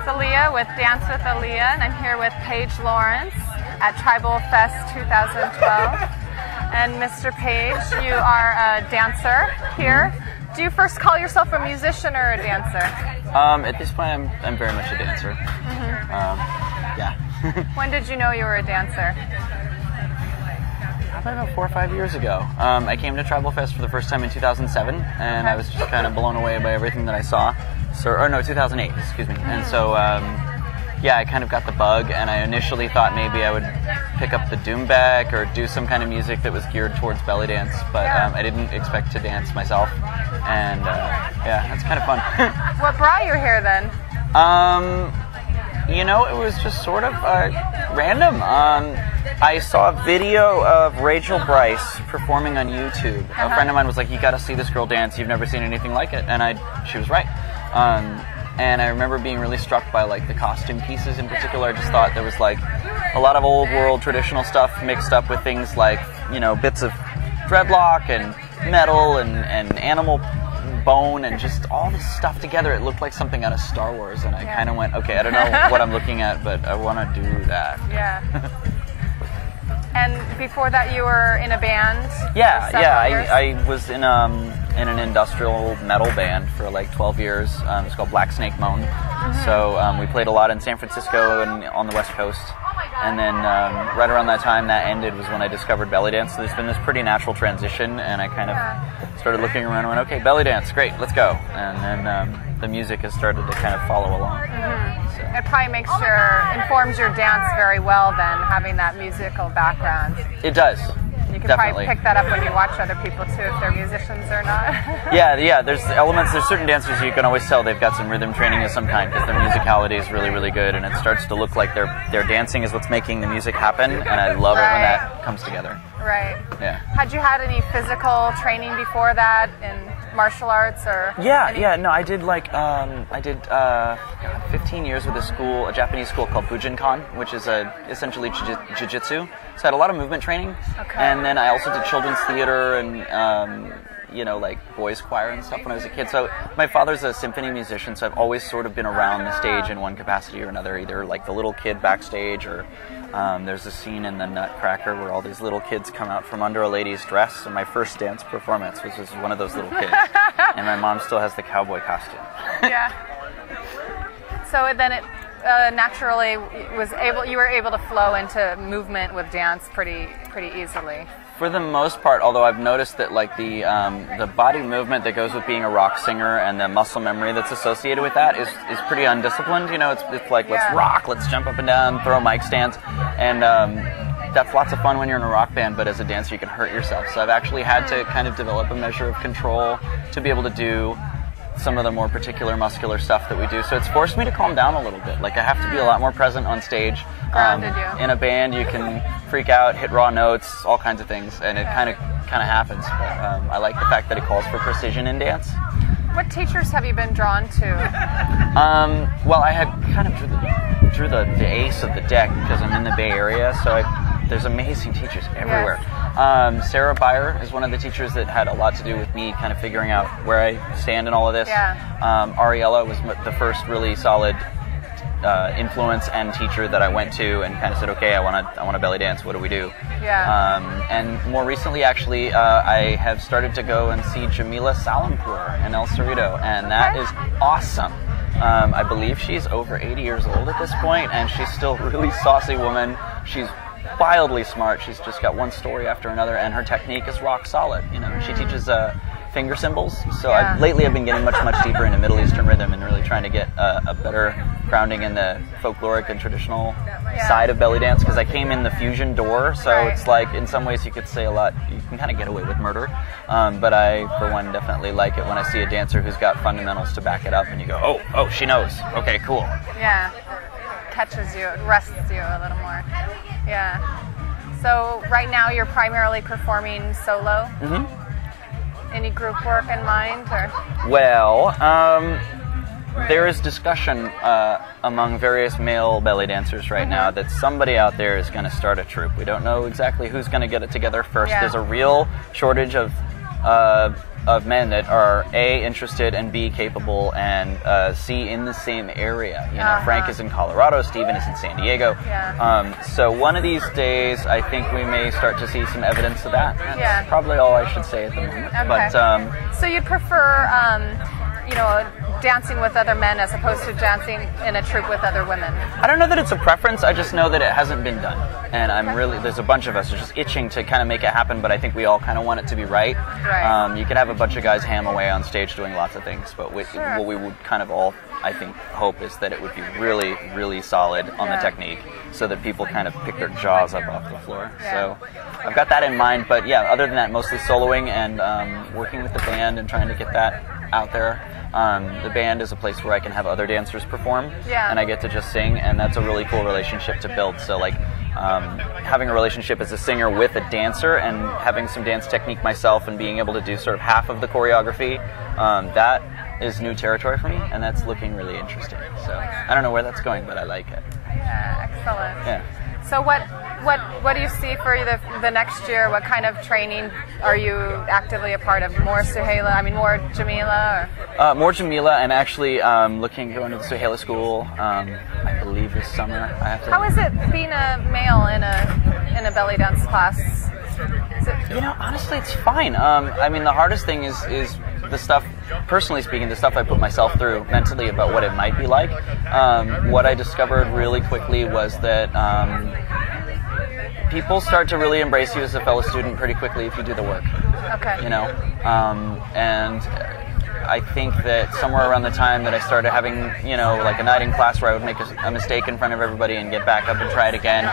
It's Alia with Dance with Alia, and I'm here with Paige Lawrence at Tribal Fest 2012. And Mr. Paige, you are a dancer here. Do you first call yourself a musician or a dancer? At this point, I'm very much a dancer. Yeah. When did you know you were a dancer? Probably about 4 or 5 years ago. I came to Tribal Fest for the first time in 2007, and I was just kind of blown away by everything that I saw. So, or no, 2008, excuse me. And so, yeah, I kind of got the bug, and I initially thought maybe I would pick up the doumbek or do some kind of music that was geared towards belly dance, but I didn't expect to dance myself. And yeah, that's kind of fun. What brought you here then? You know, it was just sort of random. I saw a video of Rachel Bryce performing on YouTube. A friend of mine was like, "You got to see this girl dance. You've never seen anything like it." And she was right. And I remember being really struck by like the costume pieces in particular. I just thought there was like a lot of old world traditional stuff mixed up with things like, you know, bits of dreadlock and metal and animal bone and just all this stuff together. It looked like something out of Star Wars, and I kind of went, okay, I don't know what I'm looking at, but I want to do that. Yeah. And before that, you were in a band? Yeah. I was in an industrial metal band for like 12 years. It's called Black Snake Moan. So we played a lot in San Francisco and on the West Coast. And then right around that time that ended was when I discovered belly dance. So there's been this pretty natural transition, and I kind of started looking around and went, okay, belly dance, great, let's go. And then the music has started to kind of follow along. So. It probably informs your dance very well then, having that musical background. It does. You can Definitely. probably pick that up when you watch other people too, if they're musicians or not. Yeah, there's certain dancers you can always tell they've got some rhythm training of some kind, because their musicality is really, really good, and it starts to look like their dancing is what's making the music happen, and I love it when that comes together. Right. Yeah. Had you had any physical training before that in martial arts or? Yeah. No, I did 15 years with a Japanese school called Bujinkan, which is essentially jiu-jitsu. So I had a lot of movement training, and then I also did children's theater and you know, like boys choir and stuff when I was a kid. So my father's a symphony musician, so I've always sort of been around the stage in one capacity or another, either like the little kid backstage or there's a scene in the Nutcracker where all these little kids come out from under a lady's dress, and my first dance performance was one of those little kids. And my mom still has the cowboy costume. Yeah. So then it naturally you were able to flow into movement with dance pretty easily. For the most part, although I've noticed that like the body movement that goes with being a rock singer and the muscle memory that's associated with that is pretty undisciplined. You know, it's like let's rock, let's jump up and down, throw mic stands, and that's lots of fun when you're in a rock band. But as a dancer, you can hurt yourself. So I've actually had to kind of develop a measure of control to be able to do some of the more particular muscular stuff that we do. So it's forced me to calm down a little bit. Like I have to be a lot more present on stage. In a band, you can freak out, hit raw notes, all kinds of things, and it kind of happens. But I like the fact that it calls for precision in dance. What teachers have you been drawn to? Well, I had kind of drew the ace of the deck because I'm in the Bay Area, so there's amazing teachers everywhere. Yes. Sarah Byer is one of the teachers that had a lot to do with me kind of figuring out where I stand in all of this. Ariella was the first really solid influence and teacher that I went to and kind of said, okay, I want to belly dance. What do we do? And more recently, actually, I have started to go and see Jamila Salampur in El Cerrito, and that is awesome. I believe she's over 80 years old at this point, and she's still a really saucy woman. She's wildly smart. She's just got one story after another, and her technique is rock solid. You know, she teaches finger cymbals. So lately I've been getting much deeper into Middle Eastern rhythm and really trying to get a better grounding in the folkloric and traditional side of belly dance, because I came in the fusion door, so it's like in some ways you could say a lot, you can kind of get away with murder, but I for one definitely like it when I see a dancer who's got fundamentals to back it up and you go, oh she knows, okay, cool. Yeah, catches you, rests you a little more. Yeah. So right now you're primarily performing solo? Any group work in mind? Or? Well, there is discussion among various male belly dancers right now that somebody out there is going to start a troupe. We don't know exactly who's going to get it together first. There's a real shortage of of men that are A, interested, and B, capable, and C, in the same area. You know, Frank is in Colorado, Steven is in San Diego. Yeah. So one of these days, I think we may start to see some evidence of that. That's probably all I should say at the moment. Okay. But so you'd prefer, you know, dancing with other men as opposed to dancing in a troupe with other women? I don't know that it's a preference. I just know that it hasn't been done. And I'm really, there's a bunch of us who's just itching to kind of make it happen, but I think we all kind of want it to be right. Right. You could have a bunch of guys ham away on stage doing lots of things, but what we would kind of all, I think, hope is that it would be really, really solid on the technique so that people kind of pick their jaws up off the floor. Yeah. So I've got that in mind, but yeah, other than that, mostly soloing and working with the band and trying to get that out there. The band is a place where I can have other dancers perform, and I get to just sing, and that's a really cool relationship to build. So like having a relationship as a singer with a dancer and having some dance technique myself and being able to do sort of half of the choreography, that is new territory for me, and that's looking really interesting. So I don't know where that's going, but I like it. Yeah, excellent. Yeah. So what do you see for the next year? What kind of training are you actively a part of? More Suhaila? I mean, more Jamila? Or? More Jamila. I'm actually looking going to the Suhaila school. I believe this summer. I have to. How is it being a male in a belly dance class? You know, honestly, it's fine. I mean, the hardest thing is the stuff, personally speaking, the stuff I put myself through mentally about what it might be like. What I discovered really quickly was that people start to really embrace you as a fellow student pretty quickly if you do the work. Okay. You know, and I think that somewhere around the time that I started having, you know, like a night in class where I would make a mistake in front of everybody and get back up and try it again.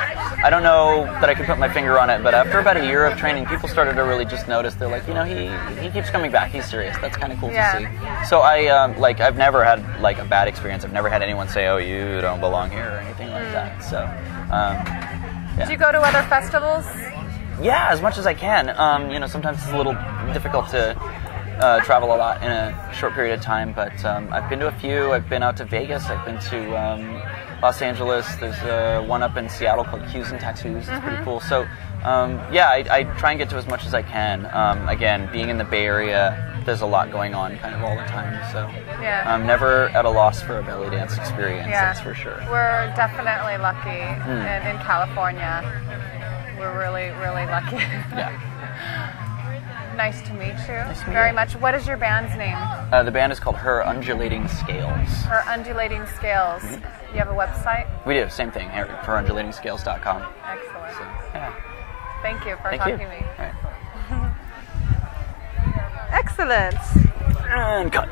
I don't know that I could put my finger on it, but after about a year of training, people started to really just notice. They're like, you know, he keeps coming back. He's serious. That's kind of cool to see. So I've never had like a bad experience. I've never had anyone say, oh, you don't belong here or anything like that. So, Do you go to other festivals? Yeah, as much as I can. You know, sometimes it's a little difficult to travel a lot in a short period of time, but I've been to a few. I've been out to Vegas. I've been to Los Angeles. There's one up in Seattle called Cues and Tattoos. It's pretty cool. So, yeah, I try and get to as much as I can. Again, being in the Bay Area, there's a lot going on kind of all the time. So I'm never at a loss for a belly dance experience, that's for sure. We're definitely lucky in California. We're really, really lucky. Yeah. Nice to meet you. Nice to meet very you. much. What is your band's name? The band is called Her Undulating Scales. Her Undulating Scales. You have a website? We do, same thing, herundulating-scales.com. Excellent. So, yeah. Thank you for Thank talking you. to me. All right. Excellent. And cut.